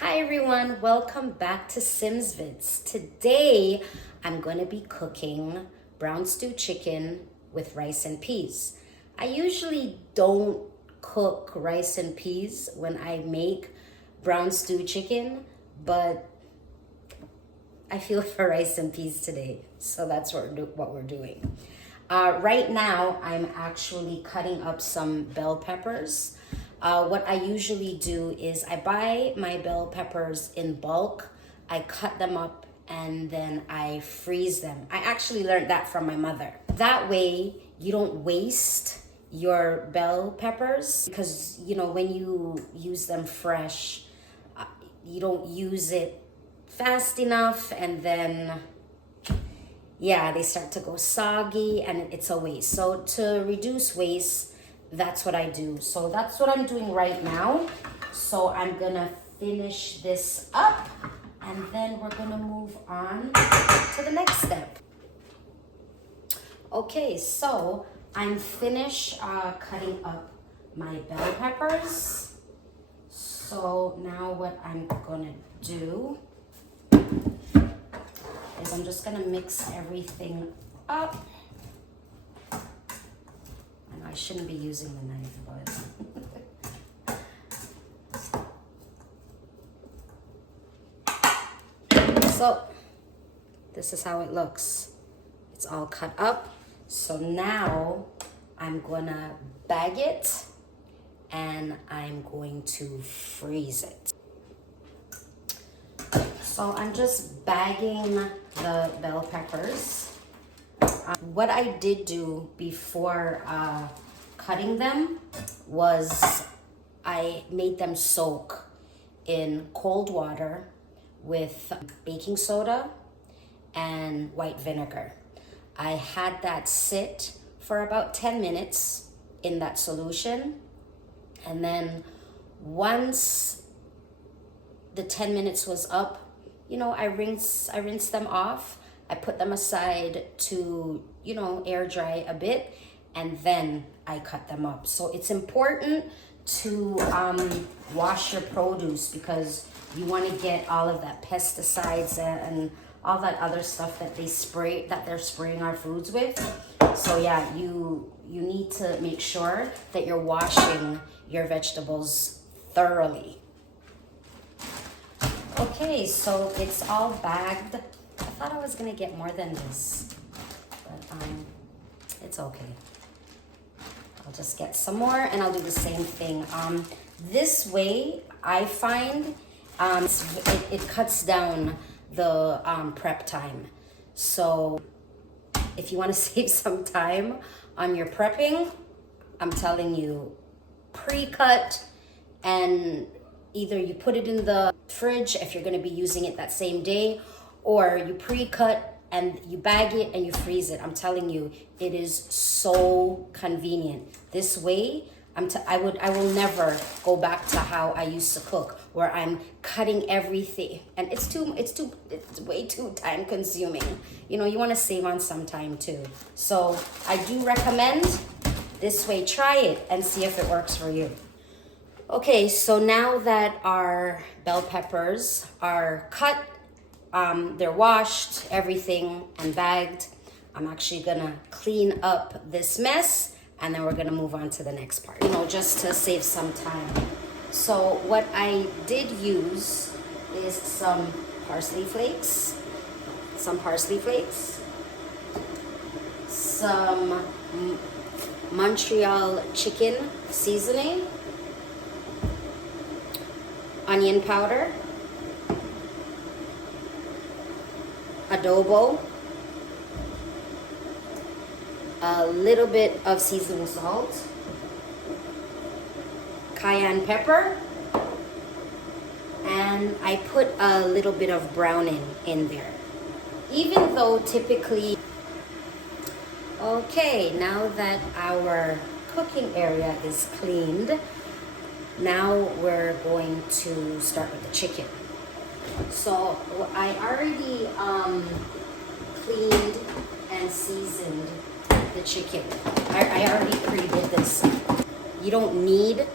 Hi everyone, welcome back to Simz Vidz. Today I'm going to be cooking brown stew chicken with rice and peas. I usually don't cook rice and peas when I make brown stew chicken, but I feel for rice and peas today, so that's what we're doing. Right now I'm actually cutting up some bell peppers. What I usually do is I buy my bell peppers in bulk, I cut them up, and then I freeze them. I actually learned that from my mother. That way you don't waste your bell peppers, because when you use them fresh, you don't use it fast enough, and then they start to go soggy and it's a waste. So to reduce waste, that's what I do. So that's what I'm doing right now. So I'm gonna finish this up and then we're gonna move on to the next step. Okay, so I'm finished cutting up my bell peppers. So now what I'm gonna do is I'm just gonna mix everything up. I shouldn't be using the knife, but so this is how it looks. It's all cut up. So now I'm gonna bag it and I'm going to freeze it. So I'm just bagging the bell peppers. What I did do before cutting them was I made them soak in cold water with baking soda and white vinegar. I had that sit for about 10 minutes in that solution, and then once the 10 minutes was up, I rinsed them off. I put them aside to, air dry a bit, and then I cut them up. So it's important to wash your produce, because you want to get all of that pesticides and all that other stuff that they're spraying our foods with. So yeah, you need to make sure that you're washing your vegetables thoroughly. Okay, so it's all bagged. I thought I was gonna get more than this, but it's okay. I'll just get some more and I'll do the same thing. This way, I find it cuts down the prep time. So if you want to save some time on your prepping, I'm telling you, pre-cut, and either you put it in the fridge if you're going to be using it that same day, or you pre-cut and you bag it and you freeze it. I'm telling you, it is so convenient. This way, I will never go back to how I used to cook, where I'm cutting everything, and it's way too time consuming. You want to save on some time too. So I do recommend this way. Try it and see if it works for you. Okay, so now that our bell peppers are cut, they're washed, everything, and bagged, I'm actually gonna clean up this mess, and then we're gonna move on to the next part, just to save some time. So what I did use is some parsley flakes, some Montreal chicken seasoning, onion powder, adobo, a little bit of seasoning salt, cayenne pepper, and I put a little bit of browning in there. Even though typically... Okay, now that our cooking area is cleaned, now we're going to start with the chicken. So I already cleaned and seasoned the chicken. I already pre-did this. You don't need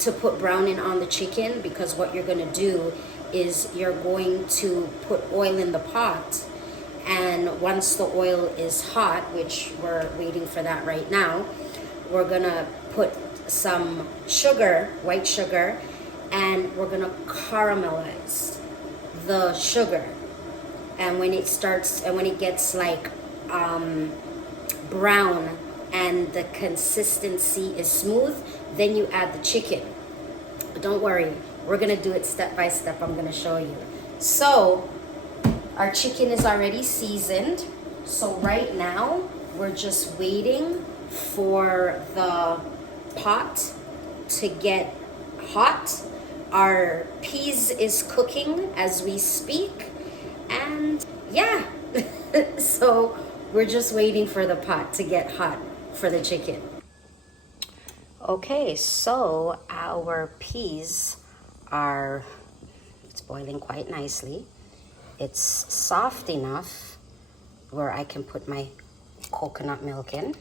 to put browning on the chicken, because what you're gonna do is you're going to put oil in the pot, and once the oil is hot, which we're waiting for that right now, we're gonna put some sugar, white sugar, and we're gonna caramelize the sugar. And when it starts, and when it gets like brown and the consistency is smooth, then you add the chicken. But don't worry, we're gonna do it step by step. I'm gonna show you. So our chicken is already seasoned. So right now we're just waiting for the pot to get hot. Our peas is cooking as we speak, and yeah. So we're just waiting for the pot to get hot for the chicken. Okay, so our peas it's boiling quite nicely. It's soft enough where I can put my coconut milk in.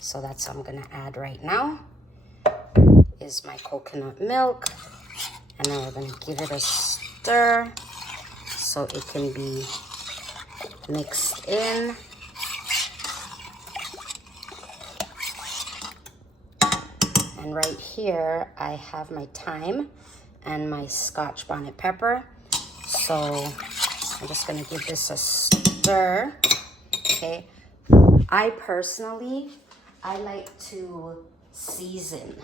So that's what I'm gonna add right now, is my coconut milk. And then we're gonna give it a stir so it can be mixed in. And right here, I have my thyme and my Scotch bonnet pepper. So I'm just gonna give this a stir, okay? I personally, I like to season.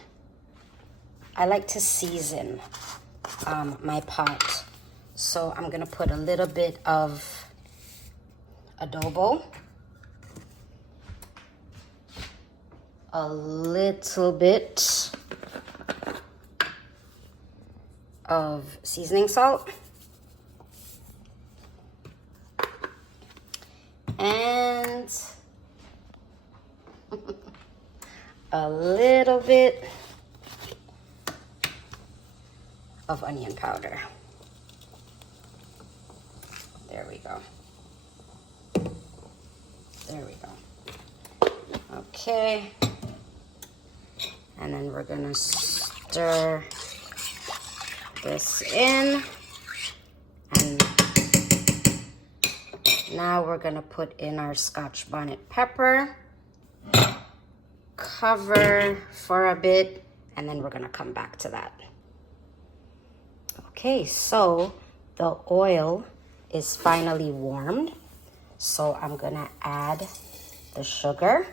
My pot. So I'm gonna put a little bit of adobo, a little bit of seasoning salt, and a little bit of onion powder. There we go. There we go. Okay. And then we're gonna stir this in. And now we're gonna put in our Scotch bonnet pepper. Cover for a bit, and then we're gonna come back to that. Okay, so the oil is finally warmed. So I'm gonna add the sugar.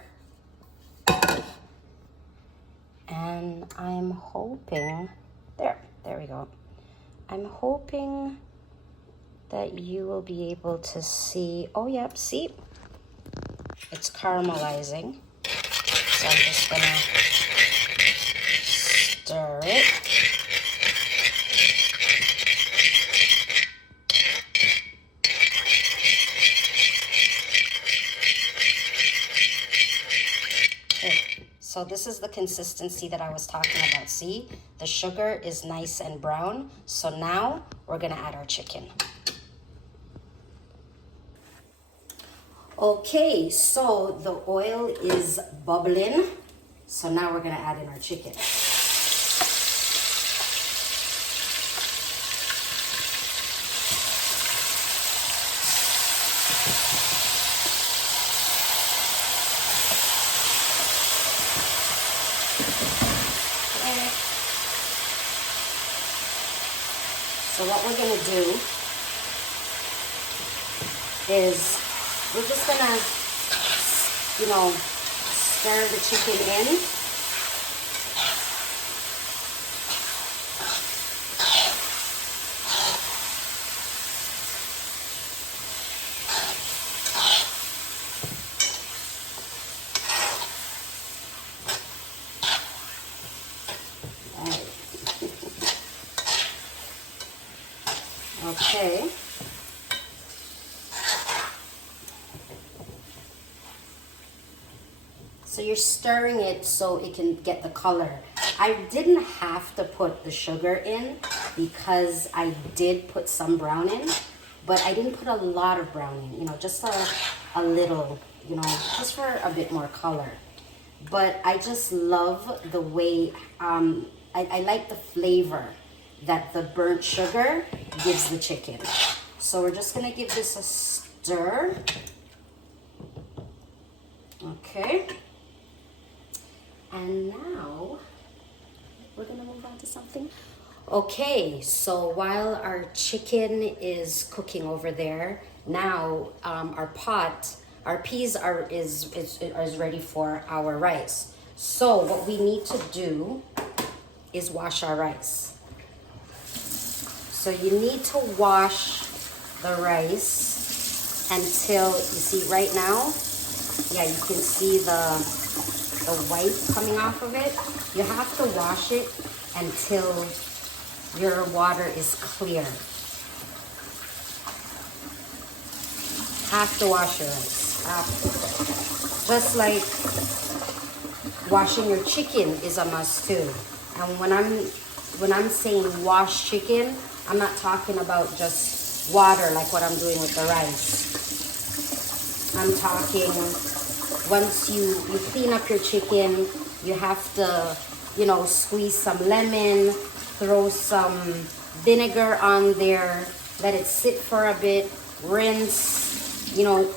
And I'm hoping, there we go. I'm hoping that you will be able to see, oh yep, see? It's caramelizing. So I'm just gonna stir it. So this is the consistency that I was talking about. See, the sugar is nice and brown. So now we're gonna add our chicken. Okay, so the oil is bubbling. So now we're gonna add in our chicken. So what we're gonna do is we're just gonna, stir the chicken in. Okay. So you're stirring it so it can get the color. I didn't have to put the sugar in because I did put some brown in, but I didn't put a lot of brown in, just a little, just for a bit more color. but I just love the way, I like the flavor that the burnt sugar gives the chicken. So we're just gonna give this a stir. Okay. And now we're gonna move on to something. Okay, so while our chicken is cooking over there, now our peas is ready for our rice. So what we need to do is wash our rice. So you need to wash the rice until, you see right now, yeah, you can see the white coming off of it. You have to wash it until your water is clear. Have to wash your rice. Just like washing your chicken is a must too. And when I'm saying wash chicken, I'm not talking about just water like what I'm doing with the rice. I'm talking, once you clean up your chicken, you have to, you know, squeeze some lemon, throw some vinegar on there, let it sit for a bit, rinse, you know,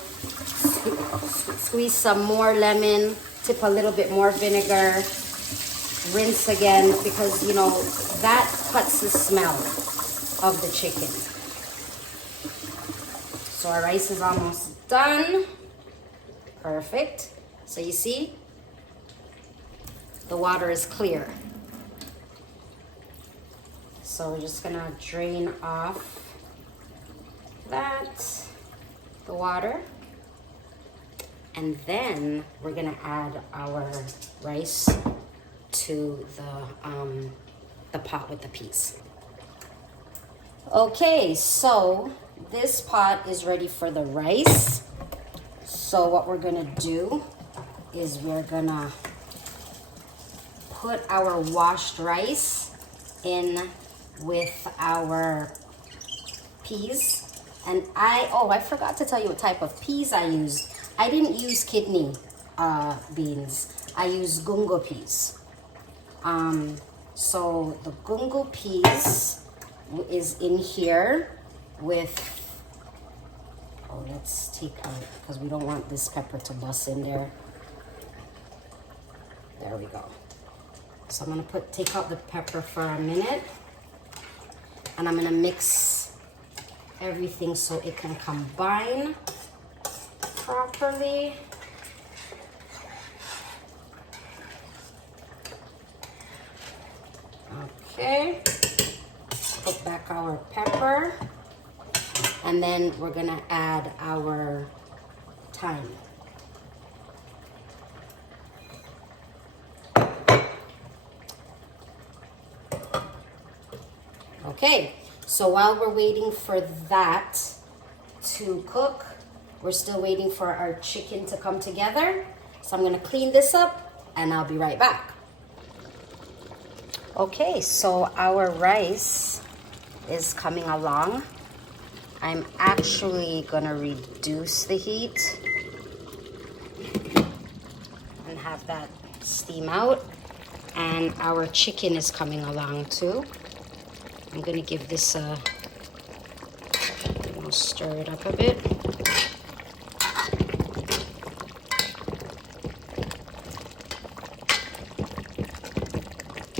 squeeze some more lemon, tip a little bit more vinegar, rinse again, because, you know, that cuts the smell of the chicken. So our rice is almost done. Perfect. So you see, the water is clear. So we're just gonna drain off the water. And then we're gonna add our rice to the pot with the peas. Okay, so this pot is ready for the rice. So what we're gonna do is we're gonna put our washed rice in with our peas. And I forgot to tell you what type of peas I used. I didn't use kidney beans. I used gungo peas. So the gungo peas is in here with, let's take out, because we don't want this pepper to bust in there. There we go. So I'm gonna take out the pepper for a minute, and I'm gonna mix everything so it can combine properly. Okay, put back our pepper, and then we're gonna add our thyme. Okay, so while we're waiting for that to cook, we're still waiting for our chicken to come together. So I'm gonna clean this up and I'll be right back. Okay, so our rice is coming along. I'm actually gonna reduce the heat and have that steam out. And our chicken is coming along too. I'm gonna give this stir it up a bit.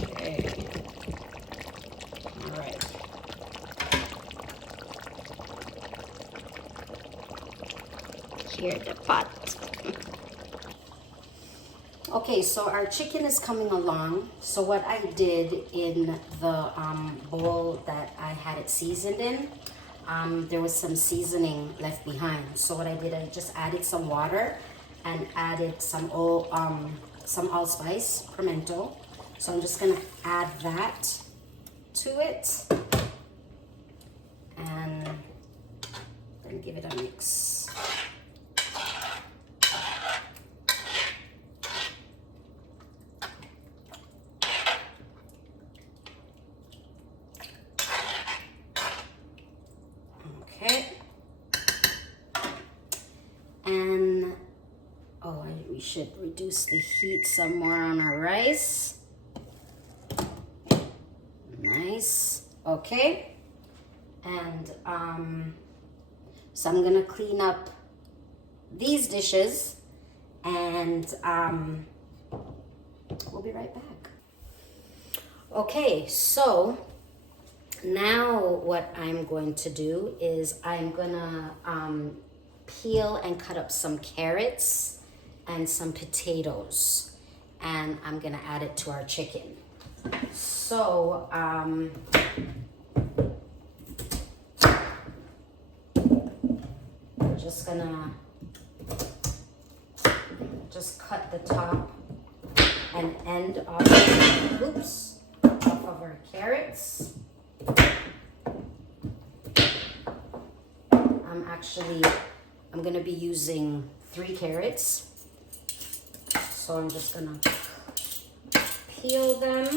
Okay. All right. Here the pot. Okay, so our chicken is coming along. So what I did in the bowl that I had it seasoned in, there was some seasoning left behind. So what I did, I just added some water and added some allspice, pimento. So I'm just gonna add that to it. And then give it a mix. Okay. And we should reduce the heat some more on our rice. Nice. Okay. And so I'm gonna clean up these dishes, and we'll be right back. Okay, so now what I'm going to do is I'm gonna peel and cut up some carrots and some potatoes, and I'm gonna add it to our chicken. So we're just gonna cut the top and end off of our carrots. I'm gonna be using 3 carrots. So I'm just gonna peel them.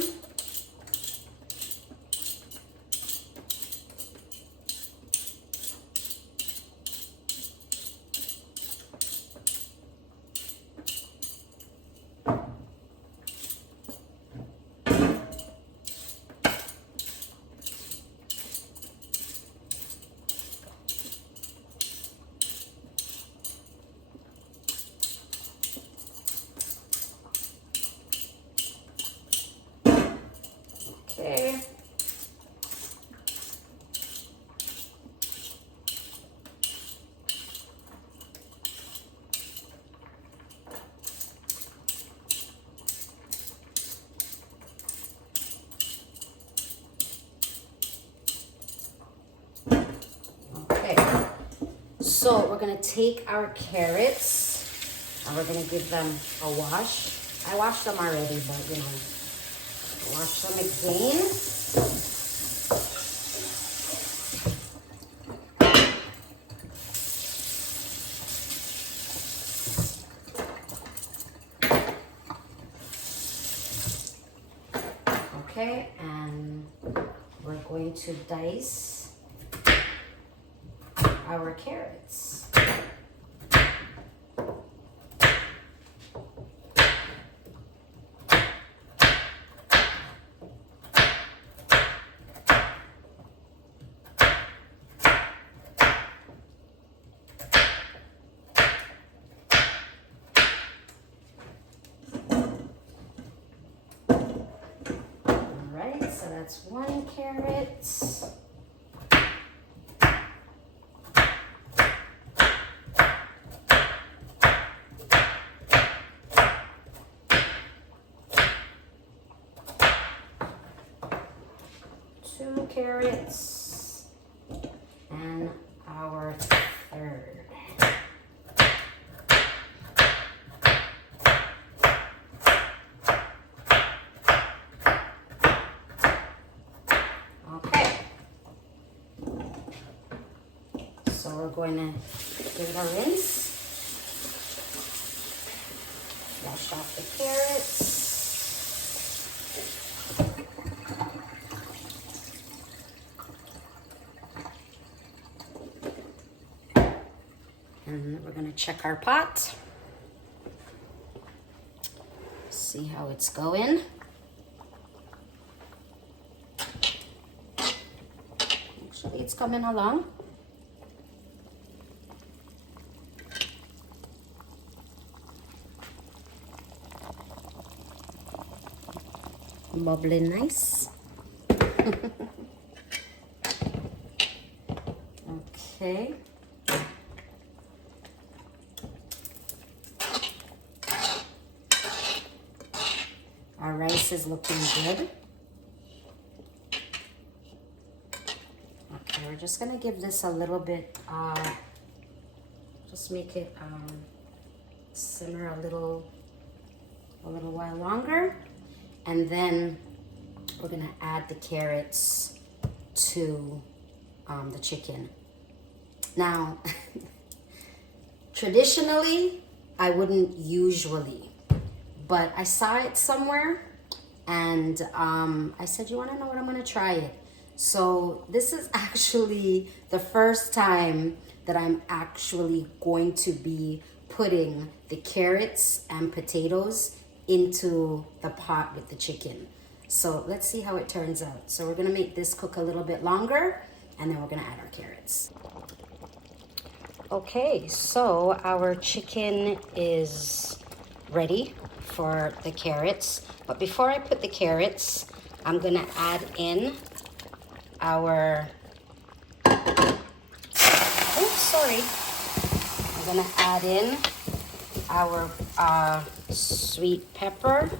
Okay. Okay. So we're gonna take our carrots and we're gonna give them a wash. I washed them already, but you know, wash them again. Okay, and we're going to dice our carrots. So that's 1 carrot. Two carrots. And our 3rd. So we're going to give it a rinse. Wash off the carrots. And we're going to check our pot. See how it's going. Actually, it's coming along. Bubbling nice. Okay. Our rice is looking good. Okay, we're just gonna give this a little bit, just make it simmer a little while longer. And then we're gonna add the carrots to the chicken. Now, traditionally, I wouldn't usually, but I saw it somewhere and I said, you wanna know what, I'm gonna try it. So this is actually the first time that I'm actually going to be putting the carrots and potatoes into the pot with the chicken. So let's see how it turns out. So we're gonna make this cook a little bit longer, and then we're gonna add our carrots. Okay, so our chicken is ready for the carrots. But before I put the carrots, I'm gonna add in our, I'm gonna add in our sweet pepper.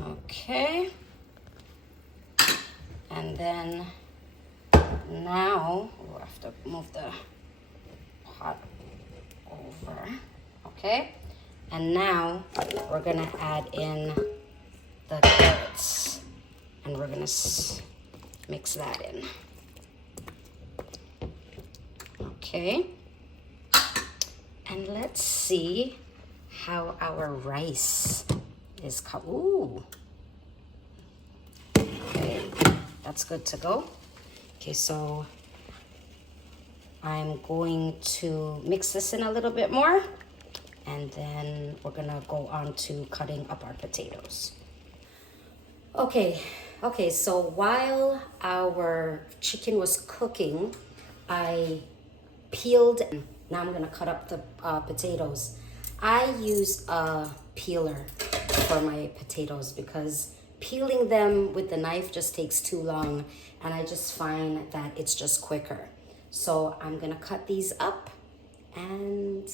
Okay. And then now we'll have to move the pot over. Okay. And now we're gonna add in the carrots, and we're gonna mix that in. Okay. And let's see how our rice is cut. Ooh. Okay, that's good to go. Okay, so I'm going to mix this in a little bit more, and then we're gonna go on to cutting up our potatoes. Okay, so while our chicken was cooking, I peeled. Now I'm gonna cut up the potatoes. I use a peeler for my potatoes because peeling them with the knife just takes too long, and I just find that it's just quicker. So I'm gonna cut these up, and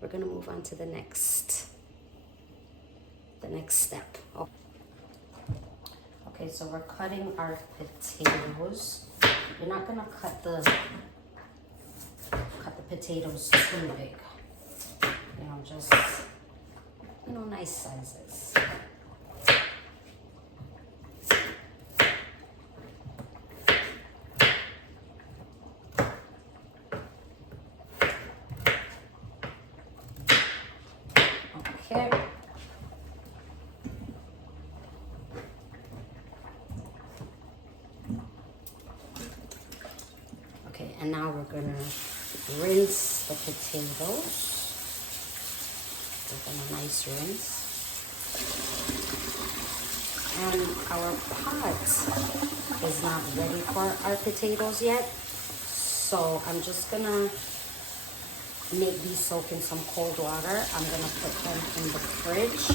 we're gonna move on to the next step. Oh. Okay, so we're cutting our potatoes. You're not gonna cut the potatoes too big. You know, just, you know, nice sizes. Okay. Okay, and now we're gonna rinse the potatoes. Give them a nice rinse. And our pot is not ready for our potatoes yet. So I'm just gonna make these soak in some cold water. I'm gonna put them in the fridge.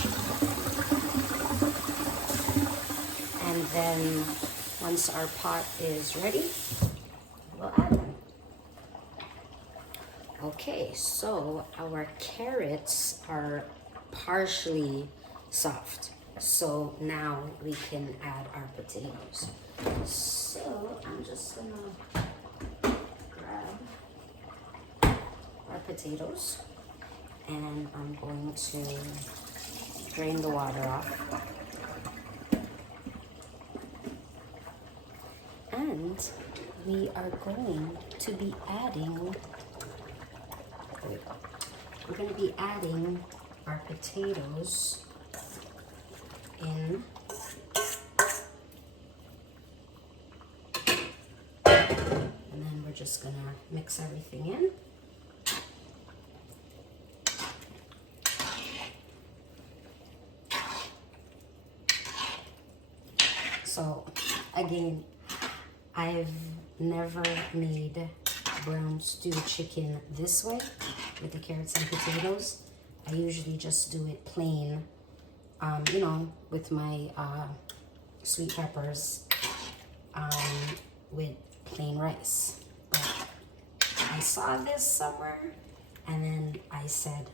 And then once our pot is ready, we'll add them. Okay, so our carrots are partially soft. So now we can add our potatoes. So I'm just gonna grab our potatoes, and I'm going to drain the water off. And we are going to be adding our potatoes in. And then we're just gonna mix everything in. So again, I've never made brown stewed chicken this way with the carrots and potatoes. I usually just do it plain, you know, with my sweet peppers, with plain rice. But I saw this somewhere, and then I said,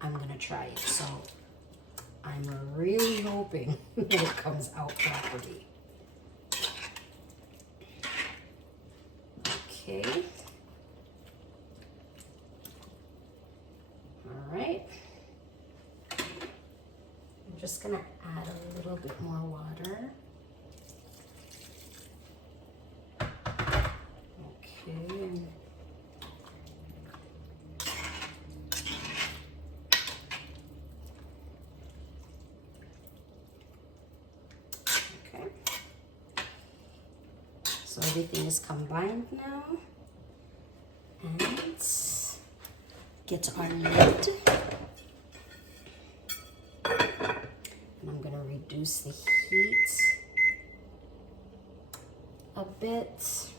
I'm gonna try it. So I'm really hoping that it comes out properly. Okay. All right. I'm just gonna add a little bit more water. Okay. everything is combined now. And get our lid. And I'm gonna reduce the heat a bit.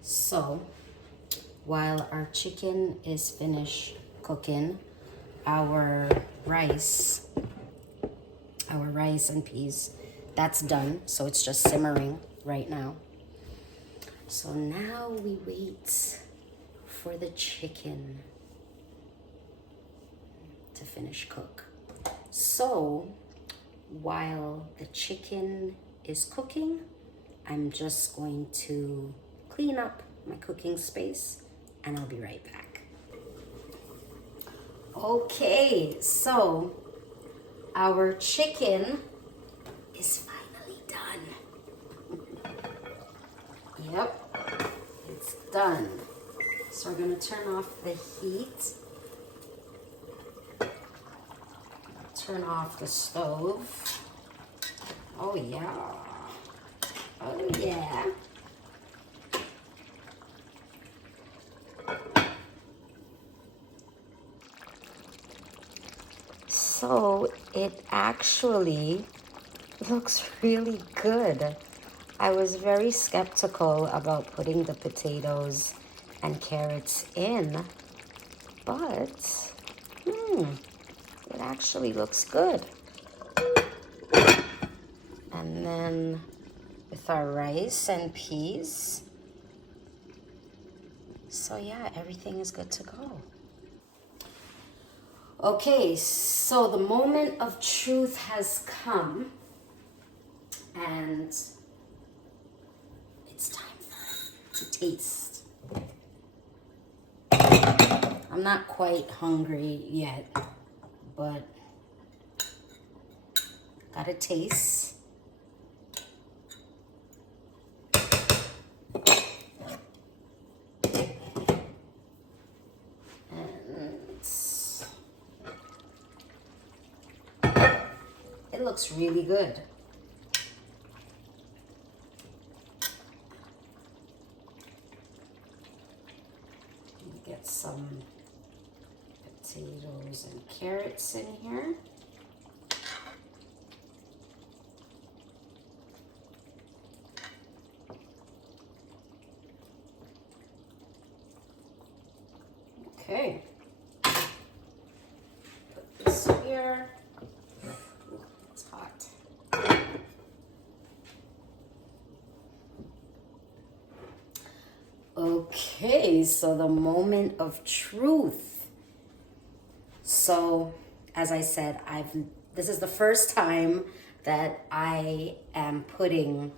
So while our chicken is finished cooking, our rice and peas, that's done. So it's just simmering right now. So now we wait for the chicken to finish cook. So while the chicken is cooking, I'm just going to clean up my cooking space and I'll be right back. Okay, so our chicken is finally done. Yep, it's done. So we're gonna turn off the heat. Turn off the stove. Oh yeah. Oh yeah. So it actually looks really good. I was very skeptical about putting the potatoes and carrots in, but it actually looks good. And then with our rice and peas. So yeah, everything is good to go. Okay, so the moment of truth has come and it's time to taste. I'm not quite hungry yet, but gotta taste. It looks really good. Get some potatoes and carrots in here. Okay. Put this here. It's hot. Okay, so the moment of truth. So, as I said, this is the first time that I am putting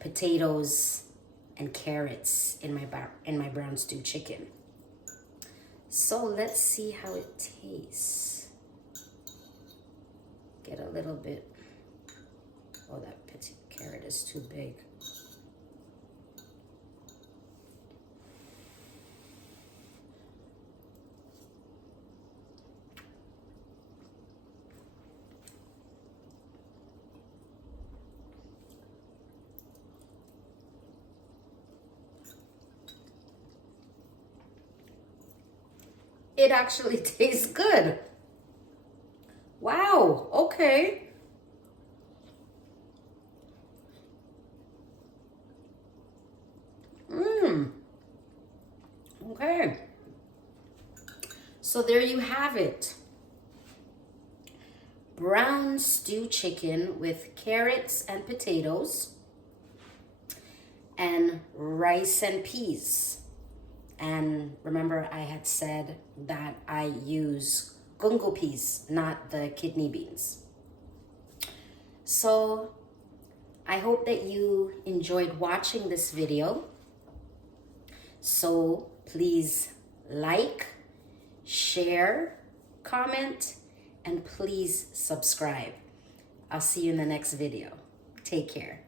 potatoes and carrots in my brown stew chicken. So let's see how it tastes. Get a little bit. Oh, that carrot is too big. It actually tastes good. Wow, okay. Okay. So there you have it. Brown stew chicken with carrots and potatoes and rice and peas. And remember, I had said that I use gungo peas, not the kidney beans. So I hope that you enjoyed watching this video. So please like, share, comment, and please subscribe. I'll see you in the next video. Take care.